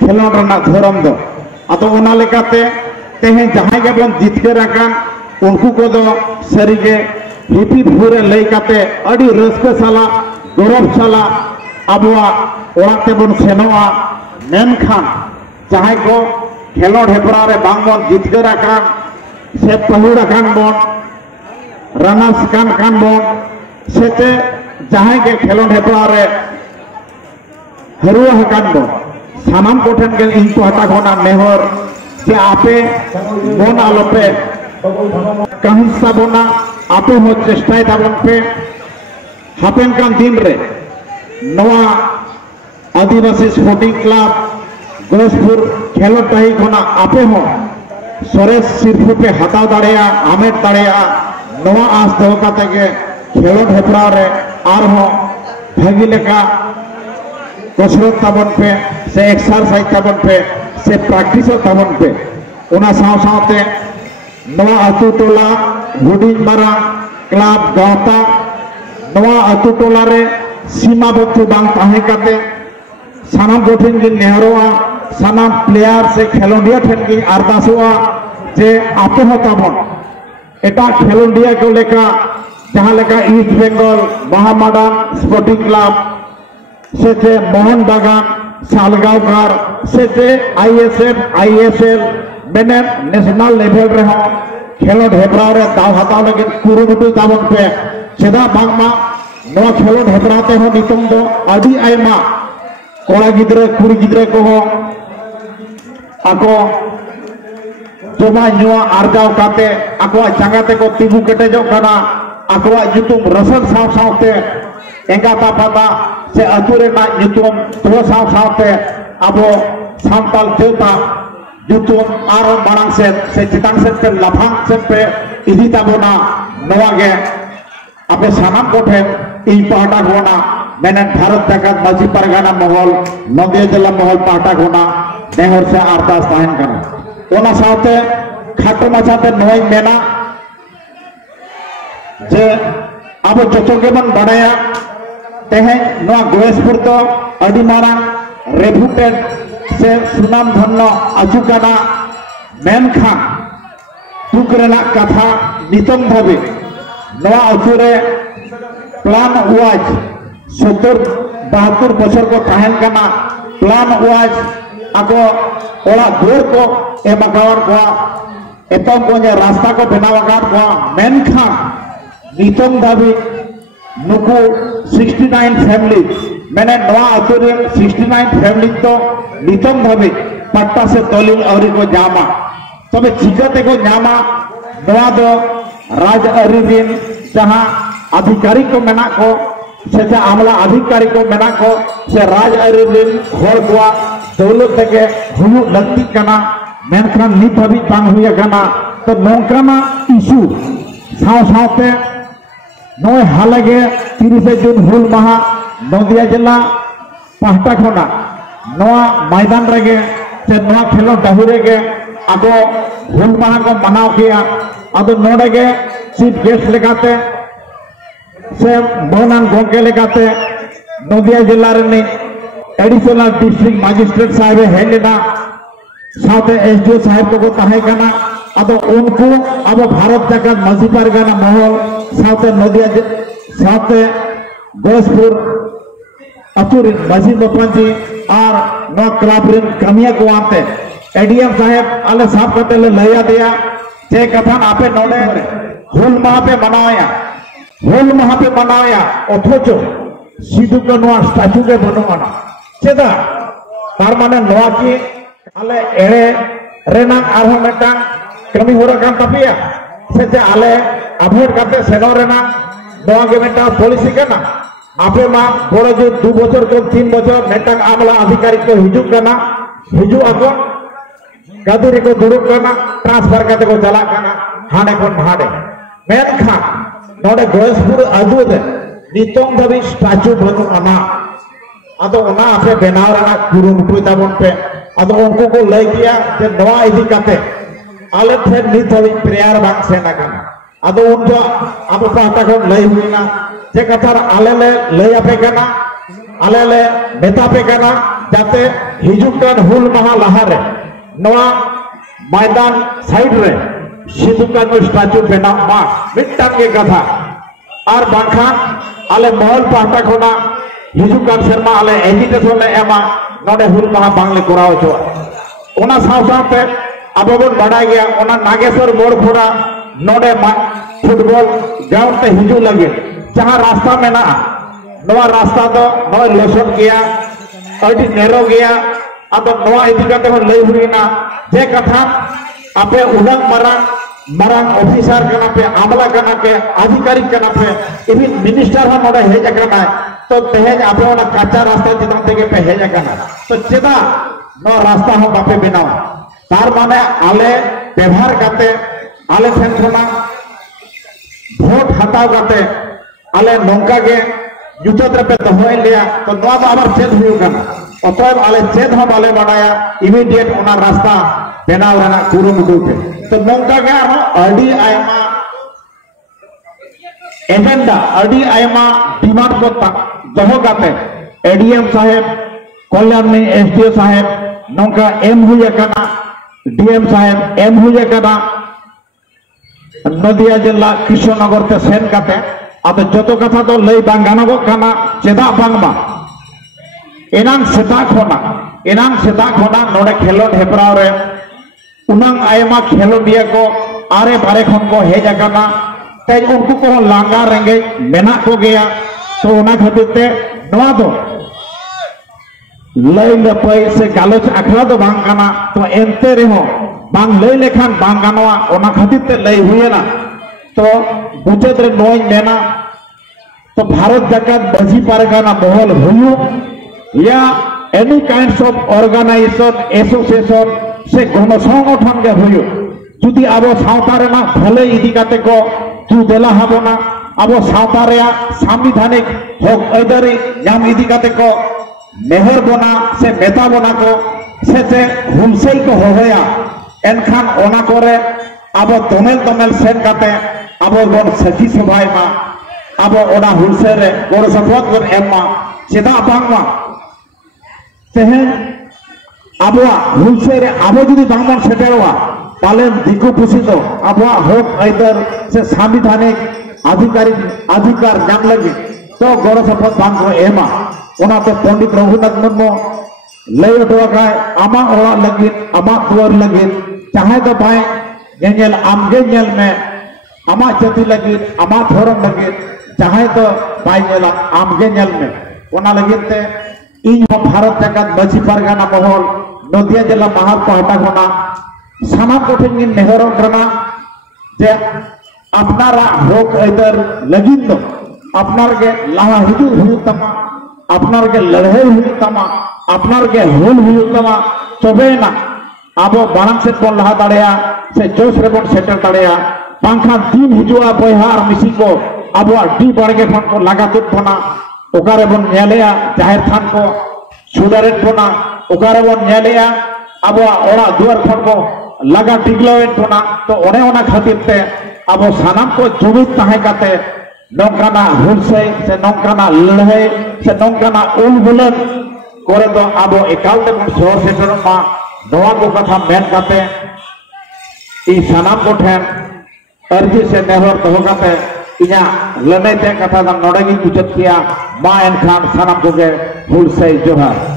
खेलोड धरम दो आदो ओना लेकाते तेहे जहां के बन जितकर आकान उनको को दो सरीगे हिपी भूरे लई काते अड़ी रस्के साला गौरव साला अबुआ ओराते बन सेनोआ मेनखान जहां को खेलोड हेपरा रे बांगबन जितकर आकान से पहुड़ आकान बन रनर्स कान बन सेते जहां के खेलोड हेपरा रे हरुआ हकान बन सानाम कोठन के इन पहटा खोना नेहर जे आपे मन आलोपे कहिसा बना आपे हो चेष्टाय ताबन पे हापेन कान दिन रे नवा आदिवासी स्पोर्टिंग क्लब गोरसपुर खेलो टाही खोना आपे हो सरेस सिरफु पे हटाव दाड़ेया आमेट दाड़ेया नवा आस दो काते के खेलो हेपरा रे आर हो भागी लेका कसरत ताबन पे से एक्सरसाइज ताबन पे से प्रैक्टिस ताबन पे उना साव सावते नवा अतु टोला हुडिंग मारा क्लब गावता नवा अतु टोला रे सीमा बत्तु बांग ताहे काते सानाम गोठिन की नेहरोआ सानाम प्लेयर से खेलोडिया ठेन की अरदासोआ जे आपे हो ताबन एटा खेलोडिया को लेका जहां लेका ईस्ट बंगाल महामाडान स्पोर्टिंग क्लब से मोहन बागान सालगांवकार से आईएसएफ आईएसएल मैंने नेशनल लेवल रे हो खेलोड हेपरा रे दाव हताव लगे कुरुमुटु ताबन पे चेदा बांगमा नवा खेलोड हेपराते हो नितम दो अडी आयमा कोड़ा गिद्रे कुड़ी गिद्रे को हो आको जमा नुआ आरजाव काते आको जांगाते को तिबु केटेजो काना आको युतुम रसन साव सावते एंगाता पाता से अतुरे ना युतुम तो साव सावते अबो सांताल देवता युतुम आरो मारांग से चितांग से पे लाभांग से पे इदी ताबोना नवा गे आपे सानाम कोठे इन पहाटा गोना मैंने भारत जगत माजी परगाना महल नदिया जिला महल पहाटा गोना नेहर से अरदास ताहेन कना ओना सावते खाटो माछाते नोई मेना जे अब जतो के बन बड़ाया तेहे नोआ गोयसपुर तो अडी मारांग रेपुटेड से सुनाम धन्य आजुकाना मेनखान टुकरेना कथा नितम भावे नोआ अचुरे प्लान वाज 70-72 बछर को ताहेन कना प्लान वाज आको ओला दूर को एमाकावर को एतम को जे रास्ता को बनावाकार को मेनखान नितम भावे नुकु 69 फैमिली मैंने नवा अतुरे 69 फैमिली तो नितम भावे पट्टा से तोलिंग और को जामा तबे चिकते को जामा नवा दो राज अरिदिन जहां अधिकारी को मेना को से आमला अधिकारी को मेना को से राज अरिदिन होल को दौलत के हुनु लगती कना मेनखान नित भावी बांग हुई कना तो नौकाना इशू साव सावते नोय हालगे 30 जून हुल महा नदिया जिला पहाटा खोना नोआ मैदान रेगे से नोआ खेलो डाहुरे के आगो हुल महा को मनाव किया आदो नोडे के चीफ गेस्ट लेकाते से मोहनान गोंके लेकाते नदिया जिला रे एडिशनल डिस्ट्रिक्ट मजिस्ट्रेट साहब हेलेना साथे एसडीओ साहब को ताहे कना आदो उनको अब भारत जगत माजी परगाना महल साथे नदिया साथे गोरसपुर अतुरी माजी बपांजी और नो क्लब रिन कमिया को आते एडीएम साहब आले साफ करते ले लया दिया जे कथन आपे नोडे हुल महा पे मनाया अथच सिधु को नोआ स्टैचू के बनवाना चेदा तार माने नोआ की आले एड़े रेना आरो मेटा कमी होरा कान तपिया से आले अभोट करते सेनो रेना नोआ के मेटा पॉलिसी करना आपे मा बड़ो जो 2 बछर को 3 बछर मेटा आमला अधिकारी को हिजू करना हिजू आको गादुरी को दुरुक करना ट्रांसफर करते को चला करना हाने कोन भाड़े मेनखा नोडे गोयसपुर आजुदे नितोंग दबी स्टैचू बनु अना आदो ओना आपे बेनाव रना कुरुमुटु ताबन पे आदो उनको को लय किया जे नवा इदी काते आले थे नित हबी प्रेयर बांग सेना काना आदो उनको आप पाटा को लय हुईना जे कथार आले ले लय आपे काना आले ले मेता पे काना जाते हिजुकान हुल महा लहारे नवा मैदान साइड रे सिदु कानू स्टैचू बना मा मिट्टान के कथा और बाखान आले महल पाहटा खोना हिजुकान शर्मा आले एजिटेशन ले एमा नोडे हुल महा बांगले कराओ चो ओना सावसावते अब बन बड़ा गया ओना नागेश्वर मोड़ खोना नोडे फुटबॉल ग्राउंड ते हिजू लगे जहां रास्ता में ना नवा रास्ता तो नवा लोसन गया अड़ी नेरो गया अब नवा इदी काते हो लई हुईना जे कथा आपे उडंग मरंग ऑफिसर कना पे आमला कना पे अधिकारी कना पे इबी मिनिस्टर हो नोडे हेज कना तो तेज आपे ओना कच्चा रास्ता चितान तेगे पे हेज कना तो चेदा नो रास्ता हो बापे बनाओ तार माने आले व्यवहार करते आले ठेन खोना भोट हटाव करते आले नौका के जुचत पे दहोय लिया तो नवा आबार चेद हुई कना अतएव आले चेद हम आले बनाया इमीडिएट ओना रास्ता बनाव रना कुरुमुटु पे तो नौका के अडी आयमा एजेंडा अडी आयमा डिमांड को दहो करते एडीएम साहेब कल्याण में एसडीओ साहेब नौका एम हुई कना डीएम साहेब एम हुई कना नदिया जिला कृष्णनगर ते सेन काते अब जो कथा तो लई बांग गानगो काना चेदा बांगमा एनान सेता खोना नोडे खेलोड हेपराव रे उनांग आयमा खेलोडिया को आरे बारे खन को हेज आकाना तेज उनको को लांगा रेंगे मेना को गया तो ओना खातिर ते नवा दो लई लपई से गालोच आखरा दो बांग काना तो एनते रे हो बांग लई लेखान बांग गानवा ओना खातिर ते लई हुएना तो बुचत रे नोय मेना तो भारत जाकात बजी पारगाना महल हुयु या any kinds of organisation association से गण संगठन के हुयु जुदी आबो सावता रेना भले इदी काते को तू देला हाबोना आबो सावता रेया संविधानिक हक अदारी नाम इदी काते को मेहर बोना से मेता बोना को से हुलसेल को होया एनखान ओना करे आबो तमेल सेन काते आबो बन सखी सभाय मा आबो ओना हुलसेल रे गोड़ सपोर्ट कर एमा चेदा बांगमा तेहन आबोआ हुलसेल रे आबो जुदी बांगमन सेटेरवा पालेन दिकु पुसी तो आबोआ हक अदार से संविधानिक अधिकार नाम लगी तो गोड़ सपोर्ट बांग को एमा ओना तो पंडित रघुनाथ मुर्मू लई उठवा आमा ओड़ा लगी आमा दुआर लगी चाहे तो भाई जेल आमगे जेल में आमा जाति लगी आमा धर्म लगी चाहे तो भाई जेल आमगे जेल में ओना लगी ते इन भारत जगत बजी पारगाना महल नदिया जिला महल पाहटा खोना सानाम कोठेन नेहर करना जे अपनारा हक अदार लगिन दो अपनार के लाहा हिजू हुई तमा अपनार के लड़ाई हुई तमा अपनार के हुल हुई तमा तबेना आबो बाराम से बन लहा दाड़ेया से जोश रे बन सेटल दाड़ेया बांखान दिन हिजुआ बयहार मिसी को आबो डी बाड़गे खन को लगातुत बना ओकारे बन नेलेया जाहिर थान को सुदारेट बना ओकारे बन नेलेया आबो ओड़ा दुआर खन को लगा टिगलावेन बना तो ओने ओना खातिर ते आबो सानाम को जुमित ताहे काते नौकाना हुलसे से नौकाना लड़ाई से नौकाना उलबुलन करे तो आबो एकाल ते शहर सेटर मा नवा को कथा मेन काते ई सानाम को ठेन अर्जी से नेहर दहो काते इना लड़ाई ते कथा दा नोडे गी कुचत किया मा एनखान सानाम को गे हुलसे जोहार।